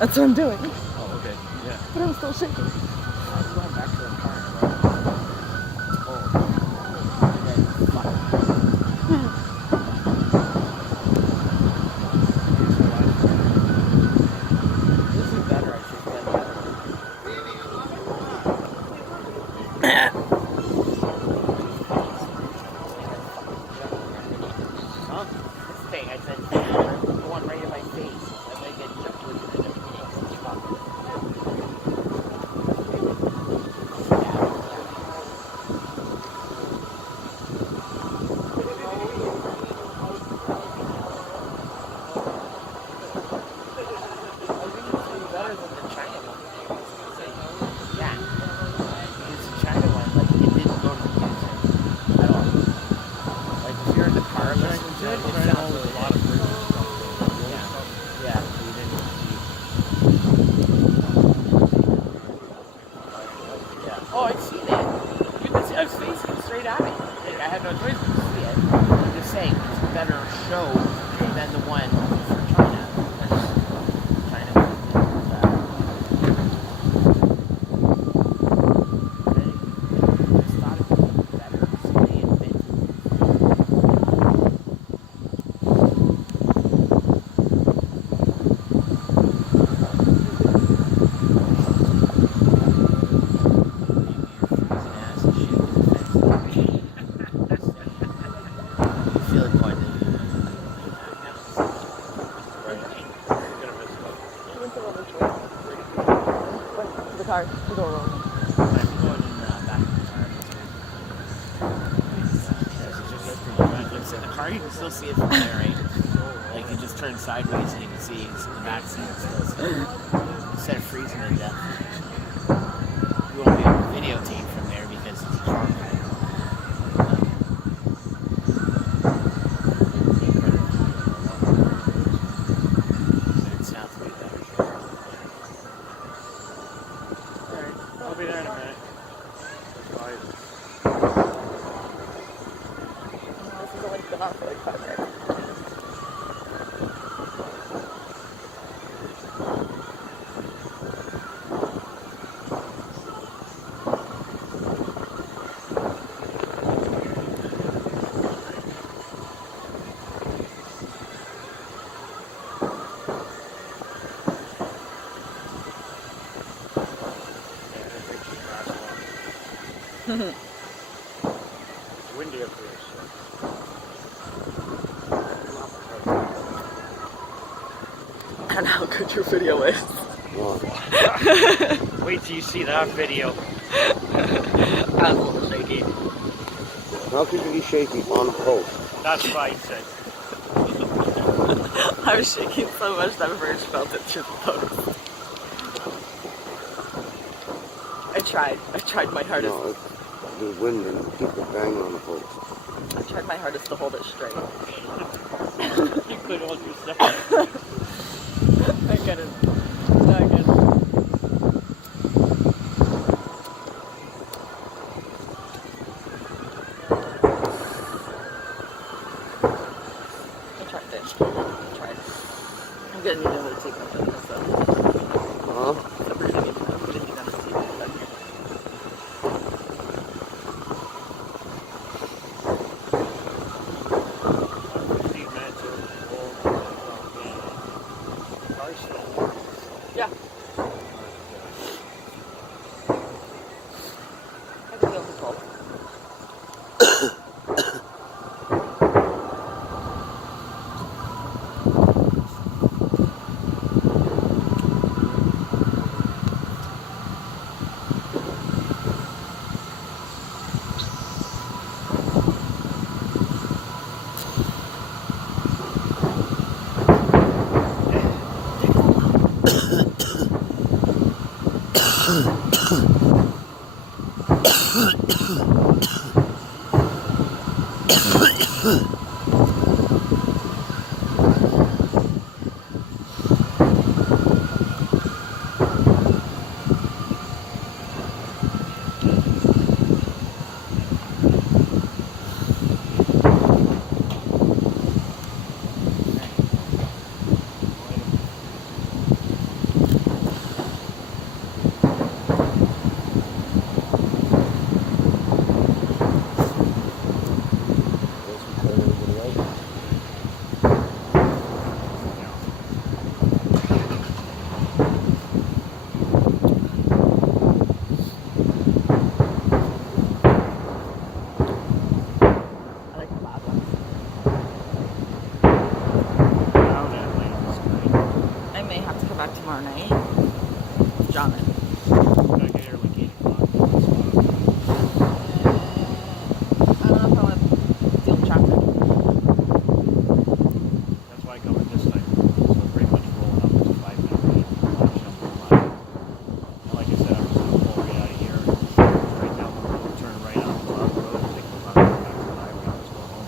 That's what I'm doing. Oh, okay. Yeah. But I'm still shaking. I'm going back to the car. This is better, I should get This thing, I said, the one right in my face. I get jumped with it. Oh, I've seen it. You can see I was facing straight at it. Like, I had no choice but to see it. I'm just saying, it's a better show than the one for China. China I just thought it would be better if they invented car. The door rolling. In the car, you can still see it from there, right? Like, you just turn sideways and you can see it's in the back seat. Instead of freezing to death. You won't be able to videotape from there because it's a car. It's not to be better. Alright, I'll be there in a minute. This is only been on for like 5 minutes. It's windy up here, so. And how good your video is. Wait till you see that video. I was a little shaky. How could you be shaky on a post? That's what I said. I was shaking so much that Verge felt it through the post. I tried my hardest. No, it's the wind and people banging on the post. I tried my hardest to hold it straight. You could hold yourself. I get it. I get it. I tried it. I tried. I'm gonna need another seatbelt though, so. Huh? So we're gonna need another seatbelt then. Yeah. I can feel the cold. I like the loud ones. I may have to come back tomorrow night. John in. Gotta get here like 8 o'clock. I don't know if I want to deal with traffic. That's why I covered this time. So pretty much rolling up to 5-minute rate. And like I said, I'm just gonna pull right out of here. Right down the road, turn right on the road, and take the left back to the highway. I'll just go home.